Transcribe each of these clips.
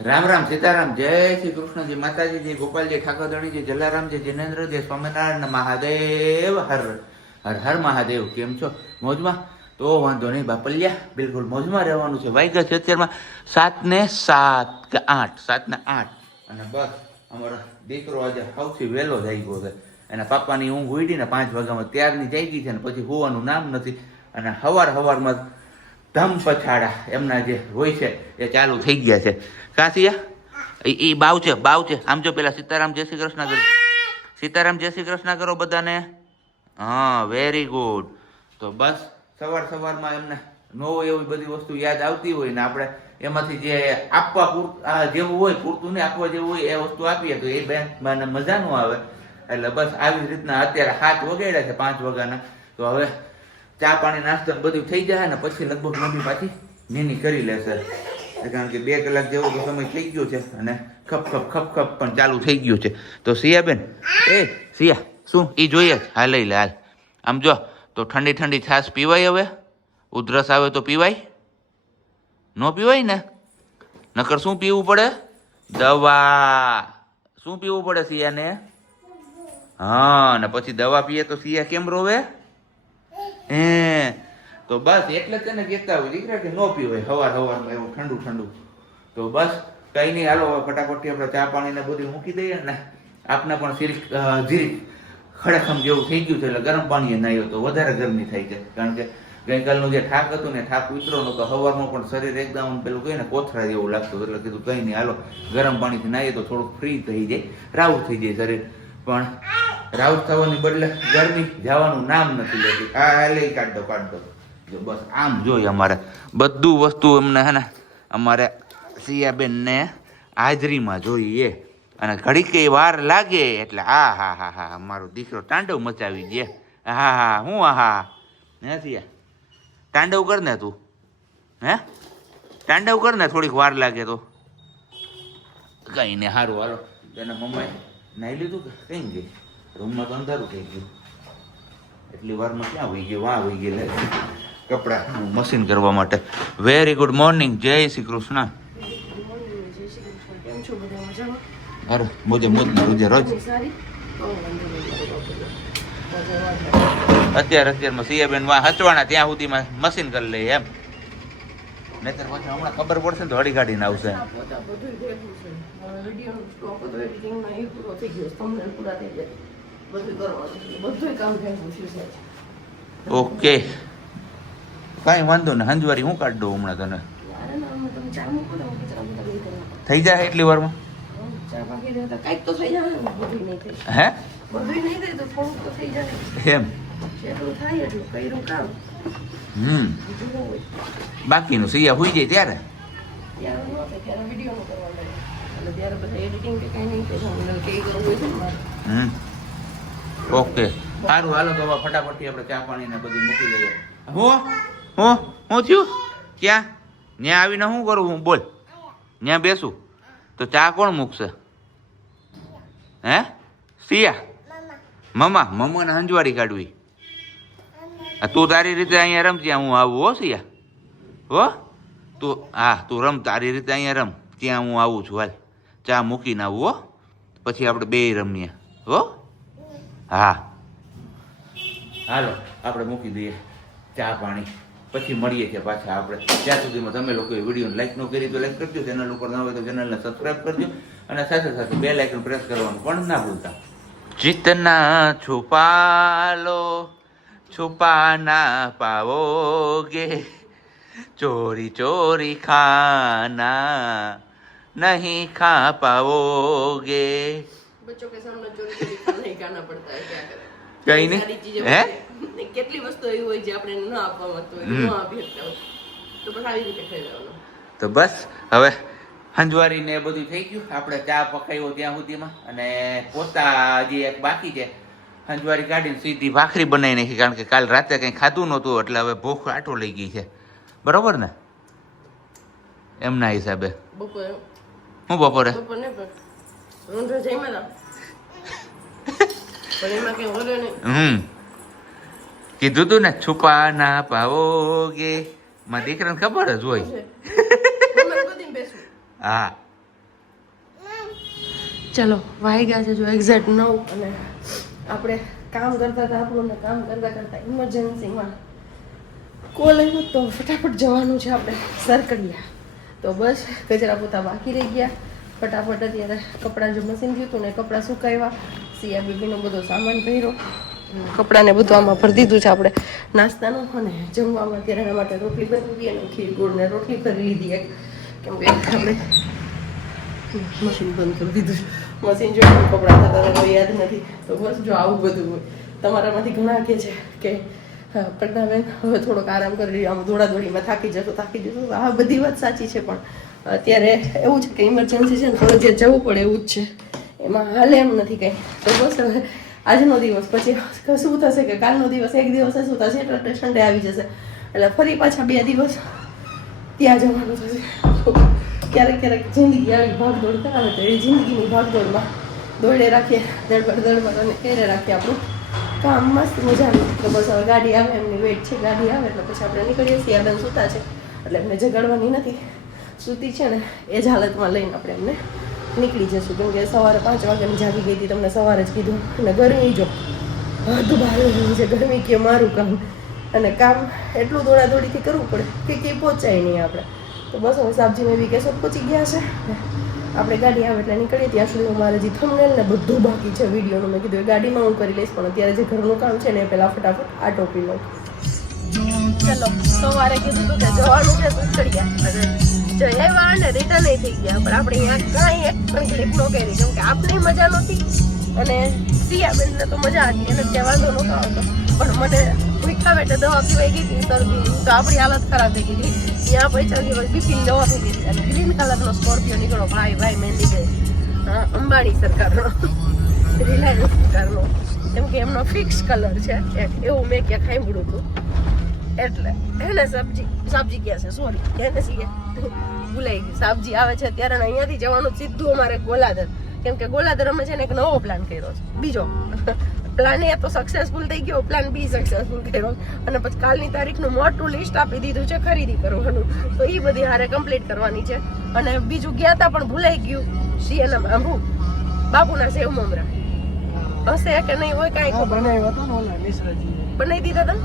રામ રામ સીતારામ જય શ્રી કૃષ્ણજી માતાજી ગોપાલજી ઠાકોરધણીજી જલારામજી જિનેન્દ્રજી સ્વામિનારાયણ મહાદેવ હર હર હર મહાદેવ. કેમ છો? મોજમાં? તો વાંધો નહીં બાપલિયા, બિલકુલ મોજમાં રહેવાનું છે. વાગ્યા છે અત્યારમાં 7:07 કે 8, 7:08. અને બસ અમારો દીકરો આજે સૌથી વહેલો થઈ ગયો છે. એના પાપાની ઊંઘ ઉડી ને 5 વાગ્યામાં ત્યારની જાગી છે ને પછી હોવાનું નામ નથી. અને સવારમાં ધમ પછાડા એમના જે હોય છે એ ચાલુ થઈ ગયા છે. કાંસિયા એ બાવ છે, બાવ છે. આમ જો પેલા સીતારામ જય શ્રી કૃષ્ણ કરો. સીતારામ જય શ્રી કૃષ્ણ કરો બધાને. હા, વેરી ગુડ. તો બસ સવારમાં એમને ન હોય એવી બધી વસ્તુ યાદ આવતી હોય ને આપણે એમાંથી જે આપવા જેવું હોય, પૂરતું નહીં આપવા જેવું હોય એ વસ્તુ આપીએ તો એ બેન મજા ન આવે. એટલે બસ આવી રીતના અત્યારે 7 વગાડ્યા છે, 5 વાગ્યાના. તો હવે ચા પાણી નાસ્તો બધું થઈ જાય ને પછી લગભગ મમ્મી પાછી નીની કરી લેશે. કારણ કે 2 કલાક જેવો તો સમય થઈ ગયો છે અને ખપ પણ ચાલુ થઈ ગયું છે. તો સિયાબેન, એ સિયા શું એ જોઈએ જ? હા લઈ લે હાલ. આમ જો તો ઠંડી છાશ પીવાય? હવે ઉધરસ આવે તો પીવાય? ન પીવાય ને? નકર શું પીવું પડે? દવા. શું પીવું પડે સિયાને? હા, ને પછી દવા પીએ તો સિયા કેમ રોવે? તો બસ એટલે જ તને કહેતા હોય દીકરા કે ન પીવાય સવારમાં એવું ઠંડુ. તો બસ કઈ નહીં, હાલો ફટાફટથી આપણે ચા પાણી ને બધું મૂકી દઈએ ને આપને પણ જીરી ખડેખમ જેવું થઈ ગયું છે. એટલે ગરમ પાણી નાહ્યો તો વધારે ગરમી થાય છે. કારણ કે ગઈકાલનું જે થાક હતું ને થાક ઉતરો નતો. સવારમાં પણ શરીર એકદમ પેલું કહે ને કોથળા જેવું લાગતું. એટલે કીધું કઈ નહીં, હાલો ગરમ પાણીથી નાહીએ તો થોડુંક ફ્રી થઈ જાય, રાઉત થઈ જાય શરીર. પણ રાઉત થવાની બદલે ગરમી જવાનું નામ નથી લેતી. આ લે કાઢ દો. જો બસ આમ જોઈએ અમારે બધું વસ્તુ એમને હે ને અમારે સિયાબેનને હાજરીમાં જોઈએ. અને ઘડી કઈ વાર લાગે એટલે હા અમારો દીકરો તાંડવ મચાવી દે. હા હું હે સિયા તાંડવ કર ને તું. હે તાંડવ કર ને, થોડીક વાર લાગે તો કઈ ને. સારું હાલો. એના મમ્માએ નાઈ લીધું કે કઈ ગઈ? રૂમમાં તો અંધારું થઈ ગયું. એટલી વારમાં ક્યાં હોઈ ગયું? વાં હોઈ ગયેલા કપડાં મશીન કરવા માટે. વેરી ગુડ મોર્નિંગ, જય શ્રી કૃષ્ણ. અરે મોજે રોજ અત્યારમાં સિયાબેન હચવાના ત્યાં સુધીમાં મશીન કરી લઈએ એમ. નહીતર પછી હમણાં ખબર પડશે ને તો હળી કાઢીને આવશે. ઓકે, કઈ વાંધો ને. હંજવારી હું કાઢ દઉં હમણાં તને. થઈ જાય એટલી વારમાં? હે એમ? બાકીનું સિયા હોઈ જાય ત્યારે ઓકે સારું હાલો. તો ફટાફટથી આપણે ચા પાણી ને બધું મૂકી દઈએ. હું થયું? ક્યાં? ત્યાં આવીને શું કરું હું? બોલ. ત્યાં બેસું તો ચા કોણ મૂકશે? હે સિયા? મમ્માને હંજવારી કાઢવી. તું તારી રીતે અહીંયા રમ, ત્યાં હું આવું. હો સિયા, હો તું. હા તું રમ તારી રીતે અહીંયા રમ, ત્યાં હું આવું છું. હાલ ચા મૂકીને આવું. હો પછી આપણે 2 રમીએ. હો હા હાલો આપણે મૂકી દઈએ ચા પાણી, પછી મળીએ છીએ પાછા આપણે. ત્યાં સુધીમાં તમે લોકોએ વિડીયોને લાઈક ન કરી તો લાઈક કરજો, ચેનલ ઉપર ન હોય તો ચેનલને સબસ્ક્રાઈબ કરજો, અને સાથે બેલ આઇકન પ્રેસ કરવાનું પણ ના ભૂલતા. જીતના છુપા ના પાઓગે, ચોરી ખાના नहीं खा पाओगे. बच्चों के सामने चोरी नहीं खाना पड़ता है, क्या करें. कहीं नहीं है કેટલી વસ્તુ એવી હોય જે આપણે ન આપવા માંગતો હોય, ન આપી શકતા હોય, તો બસ આવી રીતે ખાઈ લેવાનું. તો બસ હવે હંજવારી ને બધું થઈ ગયું. આપણે ચા પકાવ્યો ત્યાં સુધીમાં, અને પોતા હજી એક બાકી છે. હંજવારી કાઢીને સીધી ભાખરી બનાવી નાખી, કારણ કે કાલ રાતે કંઈ ખાધું નહોતું એટલે હવે ભૂખ આટો લઈ ગઈ છે. બરોબર ને? એમના હિસાબે બપોરે હું બપોરે રોંઢો જઈમાં પણ એમાં કઈ ઓલો નહીં. કીધું તું ને છુપા ના પાઓગે. મારા દીકરાને ખબર જ હોય. હા ચલો વાઈ ગયા છે જો એક્ઝેક્ટ 9 અને આપણે કામ કરતા હતા આપણું કામ કરતા ઇમરજન્સીમાં કોલ આવ્યો તો ફટાફટ જવાનું છે આપણે સરકડિયા. તો બસ કચરા પોતા બાકી રહી ગયા. ફટાફટ અત્યારે કપડાં જો મશીન થયું હતું ને કપડાં સુકાવ્યા. સિયા બેબીનો બધો સામાન પહેર્યો. કપડાને બધું આમાં ભરી દીધું છે આપણે નાસ્તાનું અને જમવામાં અત્યારે એના માટે રોટલી બની અને ખીર ગોળ ને રોટલી કરી લીધી એક કેમ કે આપણે મશીન બંધ કરી દીધું છે. મશીન જો કપડાં થતા કોઈ યાદ નથી. તો બસ જો આવું બધું હોય તમારામાંથી ઘણા કહે છે કે પ્રજ્ઞાબેન હવે થોડોક આરામ કરી લઈએ, આમ દોડાદોડીમાં થાકી જશો. તો આ બધી વાત સાચી છે પણ અત્યારે એવું છે કે ઇમરજન્સી છે ને ફરજિયાત જવું પડે એવું જ છે, એમાં હાલે એમ નથી કંઈ. તો બસ હવે આજનો દિવસ પછી શું થશે કે કાલનો દિવસ એક દિવસ શું થશે એટલે સન્ડે આવી જશે એટલે ફરી પાછા 2 દિવસ ત્યાં જવાનું થશે. ક્યારેક જિંદગી આવી ભાગદોડ કરાવે તો એ જિંદગીની ભાગદોડમાં દોડે રાખીએ દડબડ અને કરે રાખીએ આપણું કામ મસ્ત મજાનું. તો બસ હવે ગાડી આવે એમની વેટ છે, ગાડી આવે એટલે પછી આપણે નીકળીએ. સિયાબેન સૂતા છે એટલે એમને જગાડવાની નથી, સૂતી છે ને એ જ હાલતમાં લઈને આપણે એમને નીકળી જશું કેમ કે સવારે 5 વાગ્યાની જાગી ગઈ હતી તમને સવારે જ કીધું. અને ગરમી જો બધું બહાર રહ્યું છે, ગરમી કે મારું કામ અને કામ એટલું દોડાદોડીથી કરવું પડે કે કંઈ પહોંચાય નહીં આપણે. તો બસ હવે સાબજીને બી કેશોદ પહોંચી ગયા છે, આપણે ગાડી આવે એટલે નીકળીએ. ત્યાં સુધી મારે જે થંબનેલ ને બધું બાકી છે વિડીયોનું મેં કીધું એ ગાડીમાં હું કરી લઈશ પણ અત્યારે જે ઘરનું કામ છે ને એ પહેલાં ફટાફટ આટો પી લઉં. ચલો સવારે કીધું હતું કે જવાનું છે તો ચડી ગયા જઈ આવ્યા ને રિટર્ન થઈ ગયા પણ આપણે અહીંયા કાંઈ એક પણ ક્લિપ ન કરી કેમ કે આપણે મજા નહોતી અને સિયાબેનને તો મજા હતી એને ત્યાં વાંધો નહોતો આવતો પણ મને ભૂખા પેટે દવા પીવાઈ ગઈ હતી શરદી તો આપણી હાલત ખરાબ થઈ ગઈ હતી. ત્યાં પૈસા બીપીની દવા થઈ ગઈ હતી અને ગ્રીન કલરનો સ્કોર્પિયો નીકળો ભાઈ મેંડી ગઈ અંબાણી સરકારનો રિલાયન્સ સરકારનો કેમ કે એમનો ફિક્સ કલર છે એવું મેં ક્યાં સાંભળ્યું હતું એટલે એને સબ્જી કહે છે સોરી એને ભૂલાઈ ગઈ સબ્જી આવે છે ત્યારે અહીંયાથી જવાનું સીધું અમારે ગોલાધર કેમ કે ગોલાધર અમે છે ને એક નવો પ્લાન કર્યો છે. બીજો પ્લાન એ તો સક્સેસફુલ થઈ ગયો, પ્લાન બી સક્સેસફુલ કર્યો અને પછી કાલની તારીખનું મોટું લિસ્ટ આપી દીધું છે ખરીદી કરવાનું તો એ બધી હારે કમ્પ્લીટ કરવાની છે. અને બીજું ગયા હતા પણ ભૂલાઈ ગયું સિયાના આંબુ બાપુના સેવ મમરા હશે કે નહીં હોય કાંઈ ખબર બનાવી દીધા હતા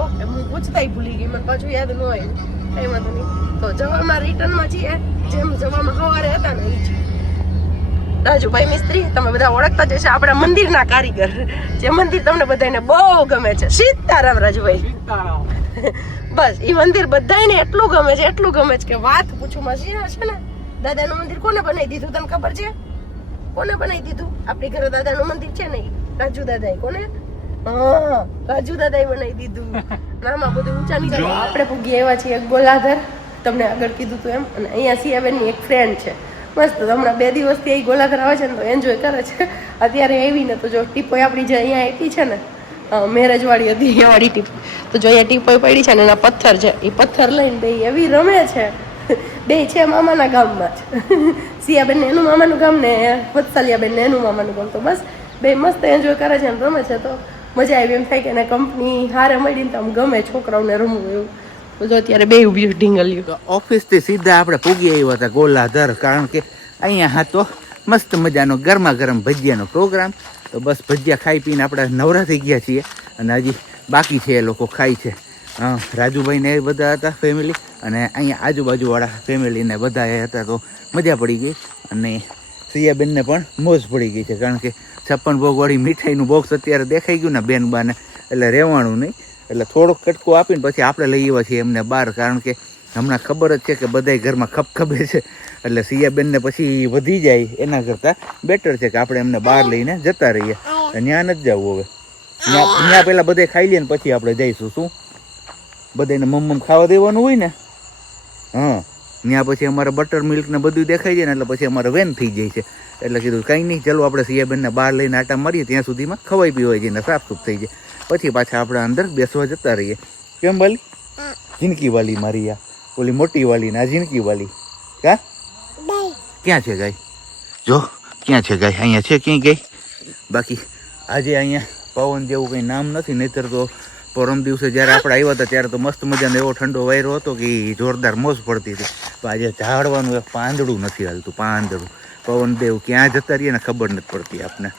ઓકે હું પૂછતા ભૂલી ગઈ મને પાછું યાદ ન આવ્યું કઈ વાંધો નહીં. તો જવામાં રિટર્નમાં છીએ જેમ જવામાં સવારે હતા ને એ જ રાજુભાઈ મિસ્ત્રી તમે બધા ઓળખતા જ હશે આપણા મંદિરના કારીગર જે મંદિર તમને બધાને બહુ ગમે છે સીતારામ રાજુભાઈ બસ એ મંદિર બધાને એટલું ગમે છે કે વાત પૂછું માં છે ને દાદાનું મંદિર કોને બનાવી દીધું તને ખબર છે કોને બનાવી દીધું આપણી ઘરે દાદાનું મંદિર છે ને રાજુ દાદાએ કોને હા રાજુ દાદાએ બનાવી દીધું નામાં બધું ઊંચા નીચે આપણે પૂગી આવ્યા છીએ ગોલાધર તમને આગળ કીધું હતું એમ અને અહીંયા સિયાબેનની એક ફ્રેન્ડ છે મસ્ત હમણાં 2 દિવસથી અહીં ગોલાધર આવે છે ને તો એન્જોય કરે છે. અત્યારે આવીને તો જો ટીપોઈ આપણી જે અહીંયા આપી છે ને મેરેજવાળી હતી એ વાળી ટીપ તો જો અહીંયા ટીપોઈ પડી છે ને એના પથ્થર છે એ પથ્થર લઈને બે એવી રમે છે બે છે મામાના ગામમાં જ સિયાબેનને એનું મામાનું ગામ ને વત્સલિયાબેનને એનું મામાનું ગામ તો બસ બે મસ્ત એન્જોય કરે છે ને રમે છે તો મજા આવી એમ થાય કે એને કંપની હારે મળીને તો આમ ગમે છોકરાઓને રમવું એવું. તો અત્યારે બે ઉભી ઢીંગલ્યું ઓફિસથી સીધા આપણે પૂગી આવ્યા હતા ગોલાધર કારણ કે અહીંયા હતો મસ્ત મજાનો ગરમા ગરમ ભજીયાનો પ્રોગ્રામ. તો બસ ભજીયા ખાઈ પીને આપણે નવરા થઈ ગયા છીએ અને હજી બાકી છે એ લોકો ખાય છે. રાજુભાઈને એ બધા હતા ફેમિલી અને અહીંયા આજુબાજુવાળા ફેમિલીને બધા એ હતા તો મજા પડી ગઈ અને સિયાબેનને પણ મોજ પડી ગઈ છે કારણ કે 56 ભોગવાળી મીઠાઈનું બોક્સ અત્યારે દેખાઈ ગયું ને બેન બાને એટલે રહેવાનું નહીં એટલે થોડોક કટકો આપીને પછી આપણે લઈ આવ્યા છીએ એમને બહાર કારણ કે હમણાં ખબર જ છે કે બધાય ઘરમાં ખપખબે છે એટલે સિયાબેનને પછી વધી જાય એના કરતાં બેટર છે કે આપણે એમને બહાર લઈને જતા રહીએ. ત્યાં નથી જવું હવે ત્યાં પહેલાં બધે ખાઈ લઈએ ને પછી આપણે જઈશું શું બધાને મમ્મ ખાવા દેવાનું હોય ને હા ત્યાં પછી અમારે બટર મિલ્ક ને બધું દેખાઈ જાય ને એટલે પછી અમારે વેન થઈ જાય છે એટલે કીધું કંઈ નહીં ચલો આપણે સિયાબેનને બહાર લઈને આટા મારીએ ત્યાં સુધીમાં ખવાઈ પીવાઈ જાય ને સાફ સુફ થઈ જાય પછી પાછા આપણે અંદર બેસવા જતા રહીએ. કેમ વાલી જિંદગી વાલી મારી આ ઓલી મોટી વાલી ને આ જિંદગી વાલી ક્યાં છે ગાય જો ક્યાં છે ગાય અહીંયા છે ક્યાંય ગઈ બાકી આજે અહીંયા પવન જેવું કંઈ નામ નથી નહીતર તો પરમ દિવસે જ્યારે આપણે આવ્યા હતા ત્યારે તો મસ્ત મજાનો એવો ઠંડો વાયરો હતો કે જોરદાર મોજ પડતી હતી પણ આજે ઝાડવાનું એક પાંદડું નથી હાલતું, પાંદડું. પવન દેવ ક્યાં જતા રહીએ ને ખબર નથી પડતી આપને.